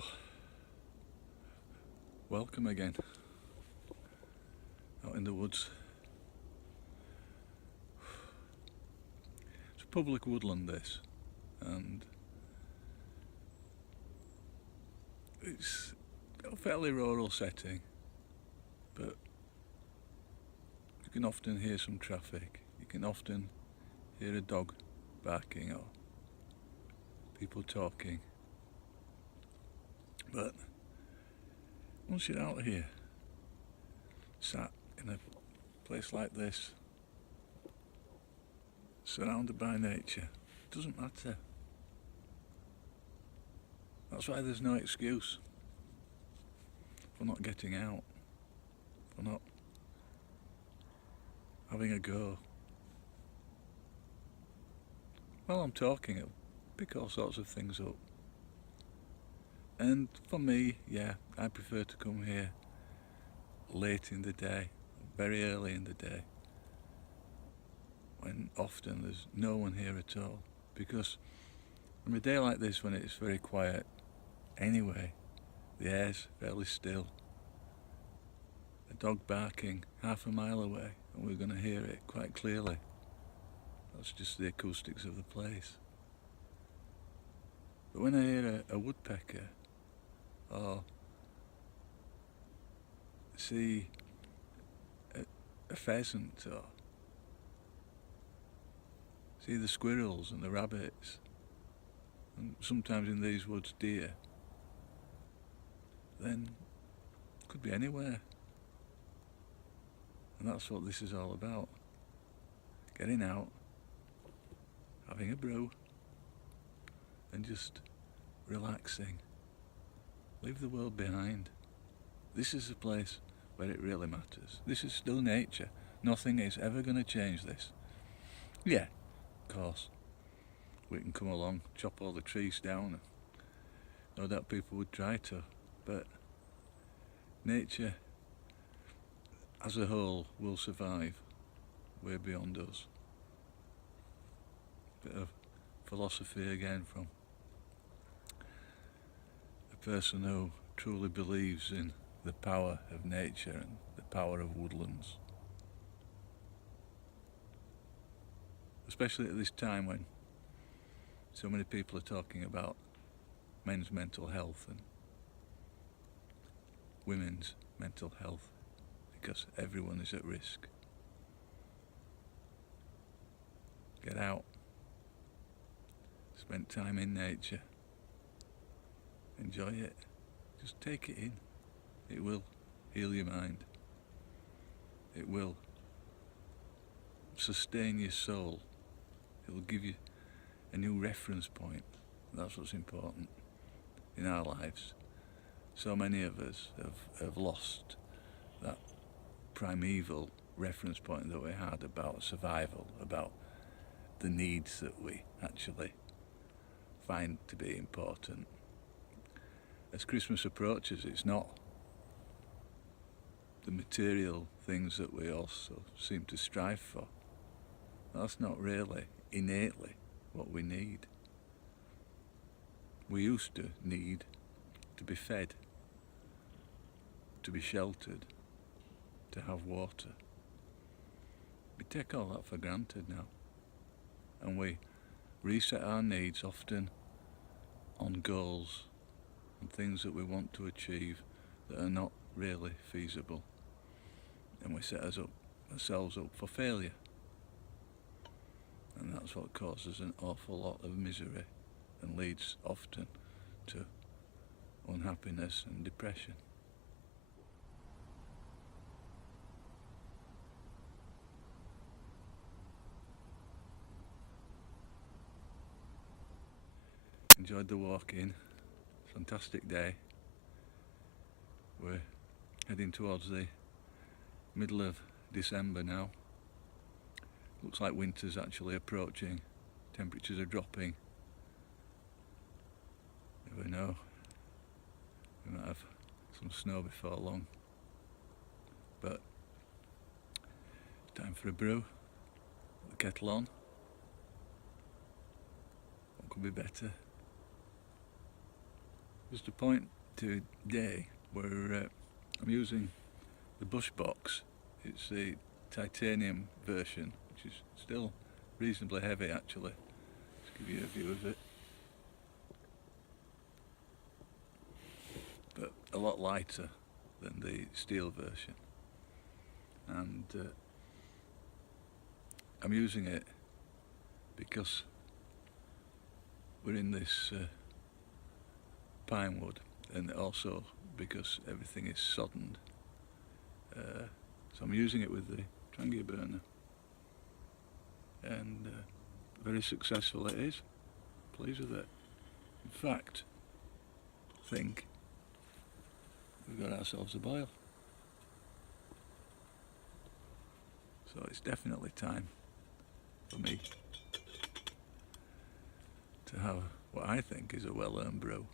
So, welcome again out in the woods. It's a public woodland, this, and it's a fairly rural setting, but you can often hear some traffic. You can often hear a dog barking or people talking. But once you're out here, sat in a place like this, surrounded by nature, it doesn't matter. That's why there's no excuse for not getting out, for not having a go. While I'm talking, I'll pick all sorts of things up. And for me, yeah, I prefer to come here late in the day, very early in the day, when often there's no one here at all. Because on a day like this, when it's very quiet anyway, the air's fairly still, a dog barking half a mile away, and we're going to hear it quite clearly. That's just the acoustics of the place. But when I hear a woodpecker, or see a pheasant, or see the squirrels and the rabbits, and sometimes in these woods deer, then it could be anywhere. And that's what this is all about. Getting out, having a brew, and just relaxing. Leave the world behind. This is the place where it really matters. This is still nature. Nothing is ever going to change this. Yeah, of course, we can come along, chop all the trees down. No doubt people would try to, but nature as a whole will survive way beyond us. Bit of philosophy again from a person who truly believes in the power of nature and the power of woodlands. Especially at this time when so many people are talking about men's mental health and women's mental health, because everyone is at risk. Get out, spend time in nature, enjoy it, just take it in. It will heal your mind. It will sustain your soul. It will give you a new reference point. That's what's important in our lives. So many of us have lost that primeval reference point that we had about survival, about the needs that we actually find to be important. As Christmas approaches, it's not the material things that we also seem to strive for. That's not really innately what we need. We used to need to be fed, to be sheltered, to have water. We take all that for granted now, and we reset our needs often on goals and things that we want to achieve that are not really feasible, and we set ourselves up for failure, and that's what causes an awful lot of misery and leads often to unhappiness and depression. Enjoyed the walk in. Fantastic day. We're heading towards the middle of December now. Looks like winter's actually approaching. Temperatures are dropping. Never know. We might have some snow before long. But time for a brew. Put the kettle on. What could be better? Just a point today where I'm using the Bushbox. It's the titanium version, which is still reasonably heavy actually. Let's give you a view of it. But a lot lighter than the steel version. And I'm using it because we're in this pine wood, and also because everything is soddened. So I'm using it with the Trangia burner, and very successful it is. Pleased with it. In fact, I think we've got ourselves a boil. So it's definitely time for me to have what I think is a well-earned brew.